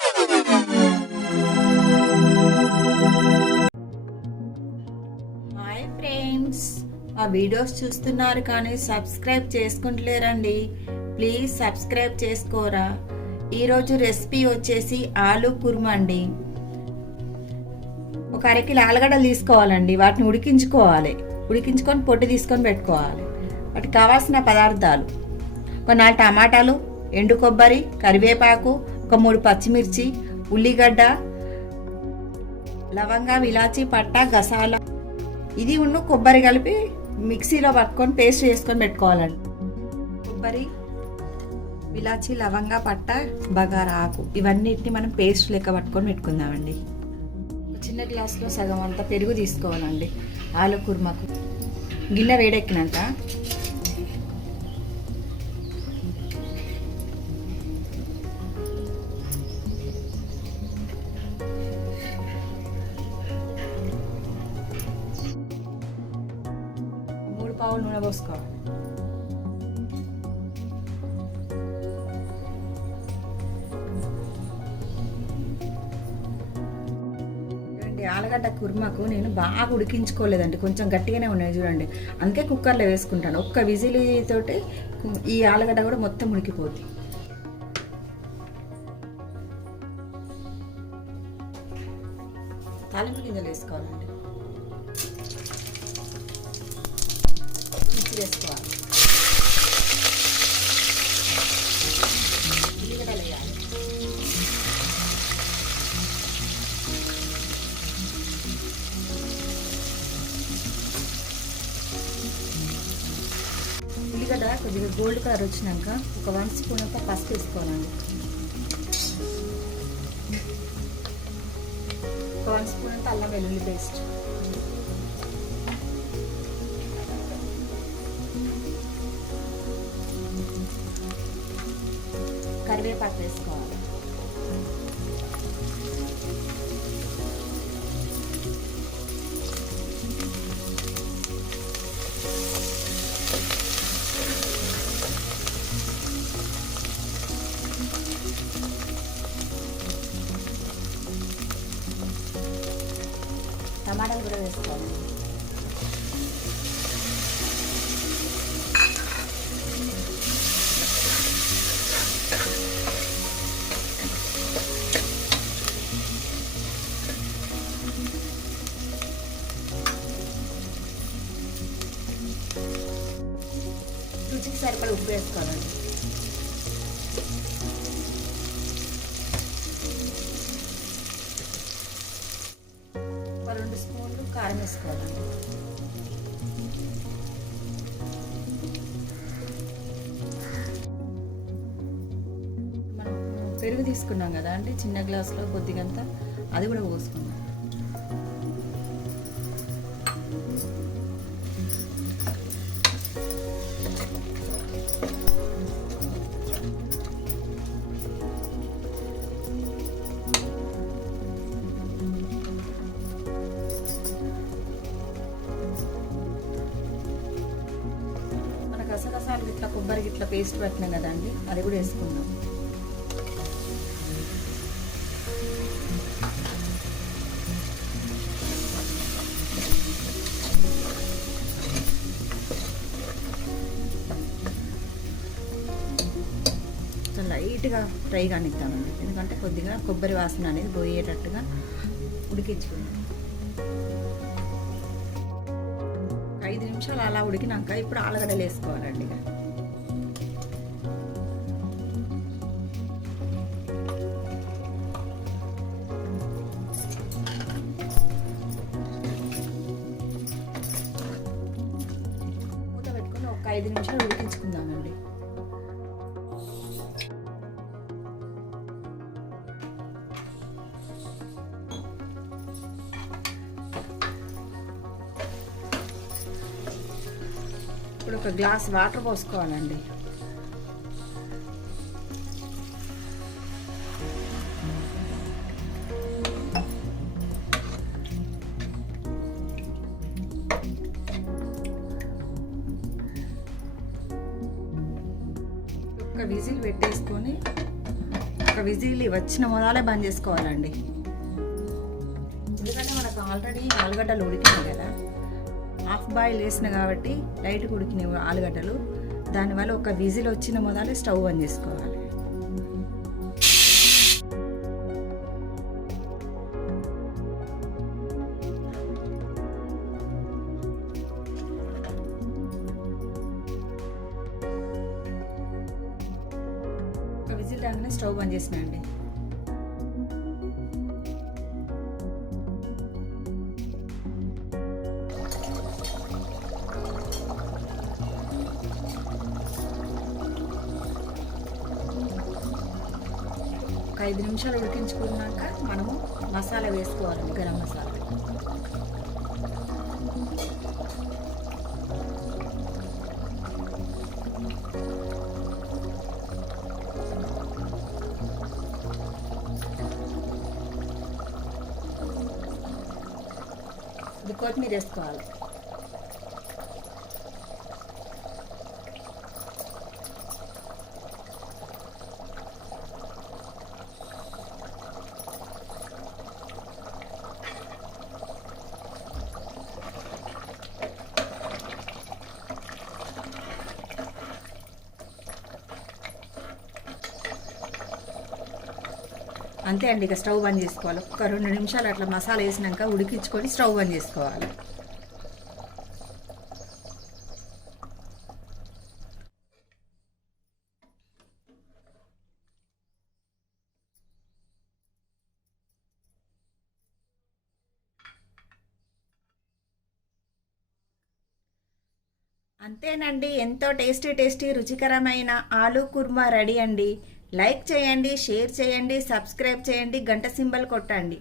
Hi friends, మా videos చూస్తున్నారు కానీ సబ్స్క్రైబ్ చేసుకుంటలేరండి. ప్లీజ్ సబ్స్క్రైబ్ చేసుకోరా. ఈరోజు రెసిపీ వచ్చేసి ఆలూ కుర్మా అండి. ఒక అరకిలో ఆలుగడ్డలు తీసుకోవాలండి. వాటిని ఉడికించుకొని పొట్టు తీసుకొని పెట్టుకోవాలి. వాటికి కావాల్సిన పదార్థాలు: ఒక 4 టమాటాలు, ఎండు కొబ్బరి, కరివేపాకు, ఒక 3 పచ్చిమిర్చి, ఉల్లిగడ్డ, లవంగం, ఇలాచి, పట్ట, గసాల, ఇది కొబ్బరి కలిపి మిక్సీలో పట్టుకొని పేస్ట్ చేసుకొని పెట్టుకోవాలండి. కొబ్బరి, ఇలాచి, లవంగ, పట్ట, బగారా ఆకు ఇవన్నిటిని మనం పేస్ట్ లెక్క పట్టుకొని పెట్టుకుందామండి. చిన్న గ్లాసులో సగం అంతా పెరుగు తీసుకోవాలండి. ఆలు కుర్మాకు గిన్నె వేడెక్కినాక పావులు నూనె పోసుకోవాలి. ఆలుగడ్డ కుర్మాకు నేను బాగా ఉడికించుకోలేదండి, కొంచెం గట్టిగానే ఉన్నాయి చూడండి. అందుకే కుక్కర్లో వేసుకుంటాను. ఒక్క విజిల్ తోటి ఈ ఆలుగడ్డ కూడా మొత్తం ఉడికిపోద్ది. తాలింపు గింజలు వేసుకోవాలండి. మిక్సీ వేసుకోవాలి. ఉల్లిగడ్డలు వేయాలి. ఉల్లిగడ్డ కొద్దిగా గోల్డ్ కలర్ వచ్చినాక ఒక 1 స్పూన్ అంతా పసుపు వేసుకోవాలండి. ఒక 1 స్పూన్ అంతా అల్లం వెల్లుల్లి పేస్ట్, కరివేపాకు వేసుకోవాలి. టమాటాలు కూడా వేసుకోవాలి. రుచికి సరిపడా ఉప్పు వేసుకోవాలండి. ఒక 2 స్పూన్లు కారం వేసుకోవాలండి. మనం పెరుగు తీసుకున్నాం కదా అండి, చిన్న గ్లాసులో కొద్దిగంతా అది కూడా పోసుకున్నాం. గసగసాలు గిట్లా కొబ్బరి గిట్లా పేస్ట్ పెట్టినాం కదండి, అది కూడా వేసుకుందాం. లైట్గా ఫ్రై కానిద్దామండి, ఎందుకంటే కొద్దిగా కొబ్బరి వాసన అనేది పోయేటట్టుగా ఉడికించుకుందాం. 5 నిమిషాలు అలా ఉడికినాక ఇప్పుడు ఆలుగడ్డలు వేసుకోవాలండి. మూత పెట్టుకొని ఒక 5 నిమిషాలు ఉడికించుకుందామండి. ఇప్పుడు ఒక గ్లాస్ వాటర్ పోసుకోవాలండి. ఒక విజిల్ పెట్టేసుకొని ఒక విజిల్ వచ్చిన మొదలే బంద్ చేసుకోవాలండి. ఎందుకంటే మనకు ఆల్రెడీ ఆలుగడ్డలు ఉడికినాయి కదా, హాఫ్ బాయిల్ వేసిన కాబట్టి లైట్గా ఉడికినాయి ఆలుగడ్డలు. దానివల్ల ఒక విజిల్ వచ్చిన మొదలే స్టవ్ బంద్ చేసుకోవాలి. ఒక విజిల్ రాగానే స్టవ్ బంద్ చేసిన అండి. ఒక 5 నిమిషాలు ఉడికించుకున్నాక మనము మసాలా వేసుకోవాలండి, గరం మసాలా. ఇది కొత్తిమీర వేసుకోవాలి. అంతే అండి, ఇక స్టవ్ బంద్ చేసుకోవాలి. ఒక 2 నిమిషాలు అట్లా మసాలా వేసినాక ఉడికించుకొని స్టవ్ బంద్ చేసుకోవాలి. అంతేనండి, ఎంతో టేస్టీ రుచికరమైన ఆలూ కుర్మా రెడీ అండి. లైక్ చేయండి, షేర్ చేయండి, సబ్స్క్రైబ్ చేయండి, గంట సింబల్ కొట్టండి.